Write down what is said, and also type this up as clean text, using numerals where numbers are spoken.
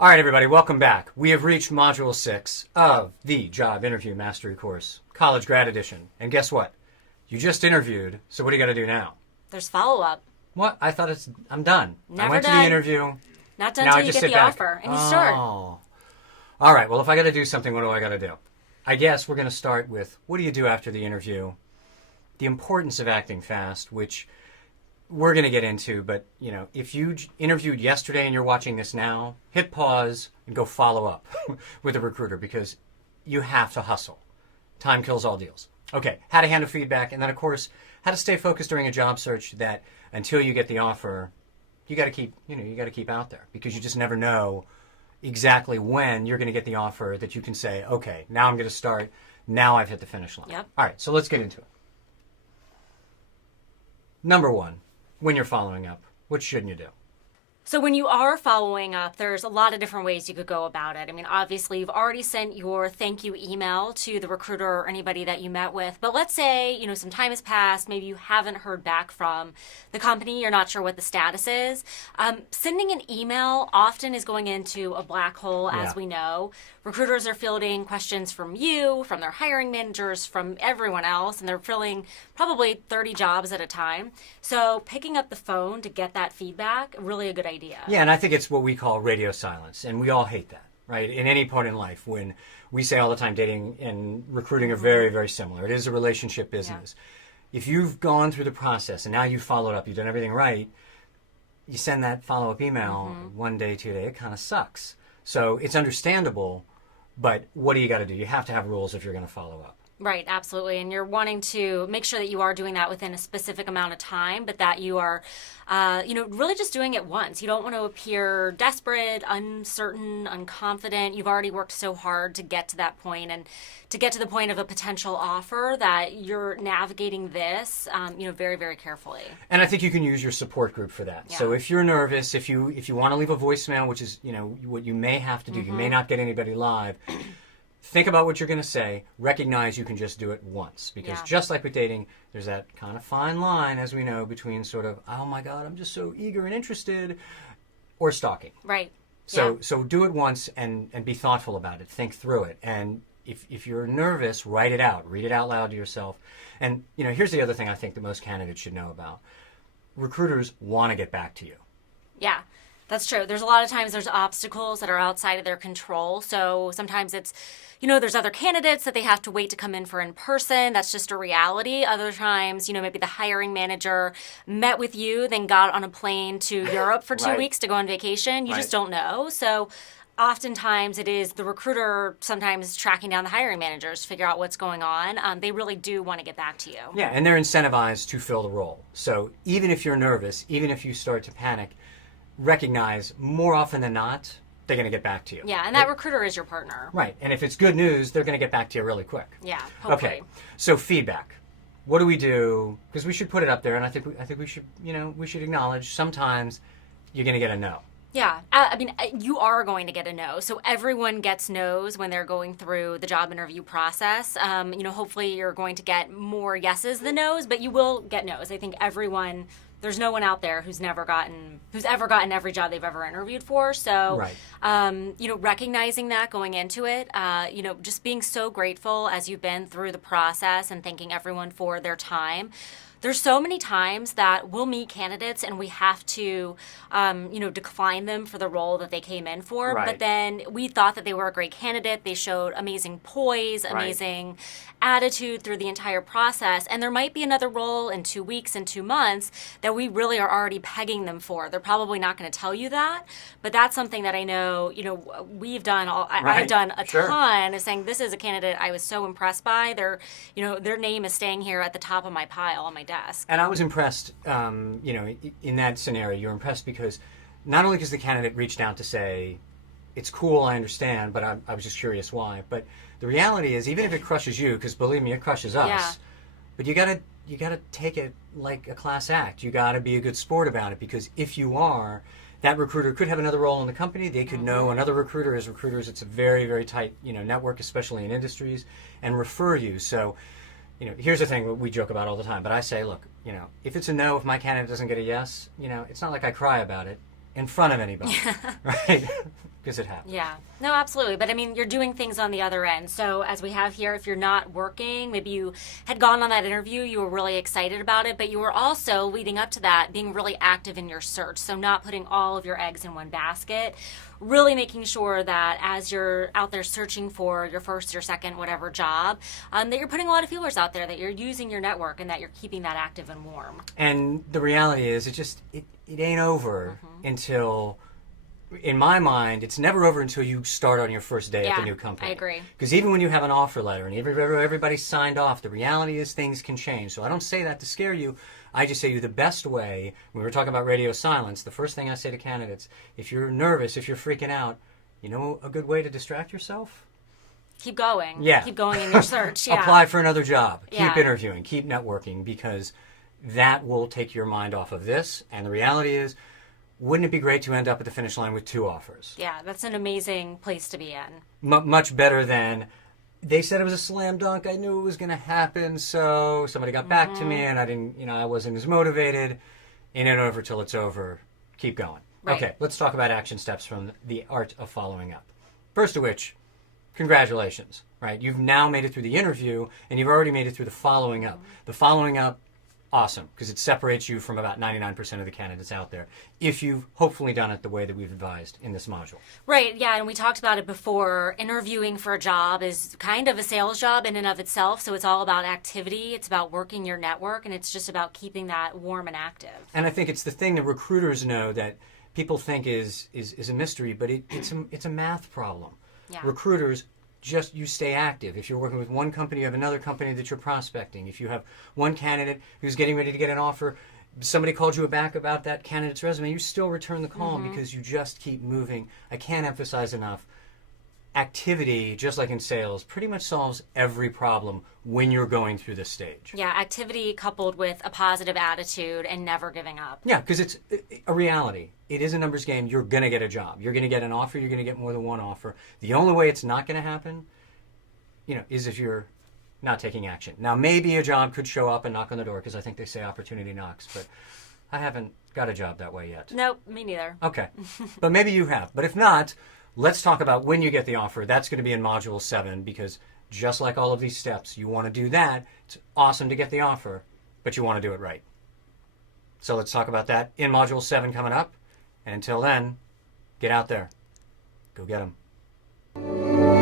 All right, everybody, welcome back. We have reached Module 6 of the Job Interview Mastery Course, College Grad Edition. And guess what? You just interviewed, so what do you got to do now? There's follow-up. What? I thought I'm done. Never I went done. to the interview. Not done Now until you get the offer, and you start. Oh. All right, well, if I got to do something, what do I got to do? I guess we're going to start with, what do you do after the interview? The importance of acting fast, which we're going to get into, but, you know, if you interviewed yesterday and you're watching this now, hit pause and go follow up with a recruiter because you have to hustle. Time kills all deals. Okay, how to handle feedback, and then, of course, how to stay focused during a job search that until you get the offer, you got to keep out there because you just never know exactly when you're going to get the offer that you can say, okay, now I'm going to start. Now I've hit the finish line. Yep. All right, so let's get into it. Number one, when you're following up, what shouldn't you do? So when you are following up, there's a lot of different ways you could go about it. I mean, obviously, you've already sent your thank you email to the recruiter or anybody that you met with. But let's say, you know, some time has passed. Maybe you haven't heard back from the company. You're not sure what the status is. Sending an email often is going into a black hole, as we know. Recruiters are fielding questions from you, from their hiring managers, from everyone else, and they're filling probably 30 jobs at a time. So picking up the phone to get that feedback, really a good idea. Yeah, and I think it's what we call radio silence, and we all hate that, right? In any point in life, when we say all the time dating and recruiting are very, very similar. It is a relationship business. Yeah. If you've gone through the process and now you've followed up, you've done everything right, you send that follow-up email one day, 2 days, it kind of sucks. So it's understandable, but what do you got to do? You have to have rules if you're going to follow up. Right, absolutely. And you're wanting to make sure that you are doing that within a specific amount of time, but that you are, really just doing it once. You don't want to appear desperate, uncertain, unconfident. You've already worked so hard to get to that point and to get to the point of a potential offer that you're navigating this, very, very carefully. And I think you can use your support group for that. Yeah. So if you're nervous, if you want to leave a voicemail, which is, what you may have to do, you may not get anybody live. Think about what you're going to say. Recognize you can just do it once. Because just like with dating, there's that kind of fine line, as we know, between sort of, oh my God, I'm just so eager and interested, or stalking. Right. So do it once and be thoughtful about it. Think through it. And if you're nervous, write it out. Read it out loud to yourself. And, here's the other thing I think that most candidates should know about. Recruiters want to get back to you. Yeah. That's true. There's a lot of times there's obstacles that are outside of their control. So sometimes it's, there's other candidates that they have to wait to come in for in person. That's just a reality. Other times, maybe the hiring manager met with you, then got on a plane to Europe for 2 weeks to go on vacation. You just don't know. So oftentimes it is the recruiter sometimes tracking down the hiring managers to figure out what's going on. They really do want to get back to you. Yeah, and they're incentivized to fill the role. So even if you're nervous, even if you start to panic, recognize more often than not, they're going to get back to you. Yeah, and that recruiter is your partner. Right, and if it's good news, they're going to get back to you really quick. Yeah, hopefully. Okay, so feedback. What do we do? Because we should put it up there, and I think we should, we should acknowledge sometimes you're going to get a no. Yeah, you are going to get a no. So everyone gets no's when they're going through the job interview process. Hopefully you're going to get more yeses than no's, but you will get no's. I think there's no one out there who's ever gotten every job they've ever interviewed for. So, recognizing that going into it, just being so grateful as you've been through the process and thanking everyone for their time. There's so many times that we'll meet candidates and we have to, decline them for the role that they came in for. Right. But then we thought that they were a great candidate. They showed amazing poise, amazing attitude through the entire process. And there might be another role in 2 weeks and 2 months that we really are already pegging them for. They're probably not going to tell you that, but that's something that I know, we've done. I've done a ton of saying this is a candidate I was so impressed by. Their name is staying here at the top of my pile on my desk. And I was impressed, in that scenario, you're impressed because not only because the candidate reached out to say, it's cool, I understand, but I was just curious why. But the reality is, even if it crushes you, because believe me, it crushes us, but you gotta take it like a class act. You gotta be a good sport about it, because if you are, that recruiter could have another role in the company. They could know another recruiter. As recruiters, it's a very, very tight, network, especially in industries, and refer you. So, here's the thing we joke about all the time, but I say, look, if it's a no, if my candidate doesn't get a yes, it's not like I cry about it in front of anybody, right? because it happens. Yeah. No, absolutely. But I mean, you're doing things on the other end. So as we have here, if you're not working, maybe you had gone on that interview, you were really excited about it, but you were also leading up to that being really active in your search. So not putting all of your eggs in one basket, really making sure that as you're out there searching for your first or second, whatever job, that you're putting a lot of feelers out there, that you're using your network and that you're keeping that active and warm. And the reality is, it ain't over until, in my mind, it's never over until you start on your first day at the new company. I agree. Because even when you have an offer letter and everybody's signed off, the reality is things can change. So I don't say that to scare you. I just say to you the best way, when we were talking about radio silence, the first thing I say to candidates, if you're nervous, if you're freaking out, you know a good way to distract yourself? Keep going. Yeah. Keep going in your search. Yeah. Apply for another job. Yeah. Keep interviewing. Keep networking, because that will take your mind off of this. And the reality is, wouldn't it be great to end up at the finish line with 2 offers? Yeah, that's an amazing place to be in. Much better than, they said it was a slam dunk. I knew it was going to happen, so somebody got back to me, and I wasn't as motivated. It ain't over till it's over. Keep going. Right. Okay, let's talk about action steps from the art of following up. First of which, congratulations, right? You've now made it through the interview, and you've already made it through the following up. The following up, awesome, because it separates you from about 99% of the candidates out there, if you've hopefully done it the way that we've advised in this module. Right, yeah, and we talked about it before. Interviewing for a job is kind of a sales job in and of itself, so it's all about activity, it's about working your network, and it's just about keeping that warm and active. And I think it's the thing that recruiters know that people think is a mystery, but it's a math problem. Yeah. Recruiters, just you stay active. If you're working with one company, you have another company that you're prospecting. If you have one candidate who's getting ready to get an offer, somebody called you back about that candidate's resume, you still return the call because you just keep moving. I can't emphasize enough. Activity, just like in sales, pretty much solves every problem when you're going through this stage. Yeah, activity coupled with a positive attitude and never giving up. Yeah, because it's a reality. It is a numbers game. You're going to get a job. You're going to get an offer. You're going to get more than one offer. The only way it's not going to happen, is if you're not taking action. Now, maybe a job could show up and knock on the door, because I think they say opportunity knocks, but I haven't got a job that way yet. Nope, me neither. Okay, but maybe you have. But if not, let's talk about when you get the offer. That's going to be in Module 7, because just like all of these steps, you want to do that. It's awesome to get the offer, but you want to do it right. So let's talk about that in Module 7 coming up. And until then, get out there. Go get them.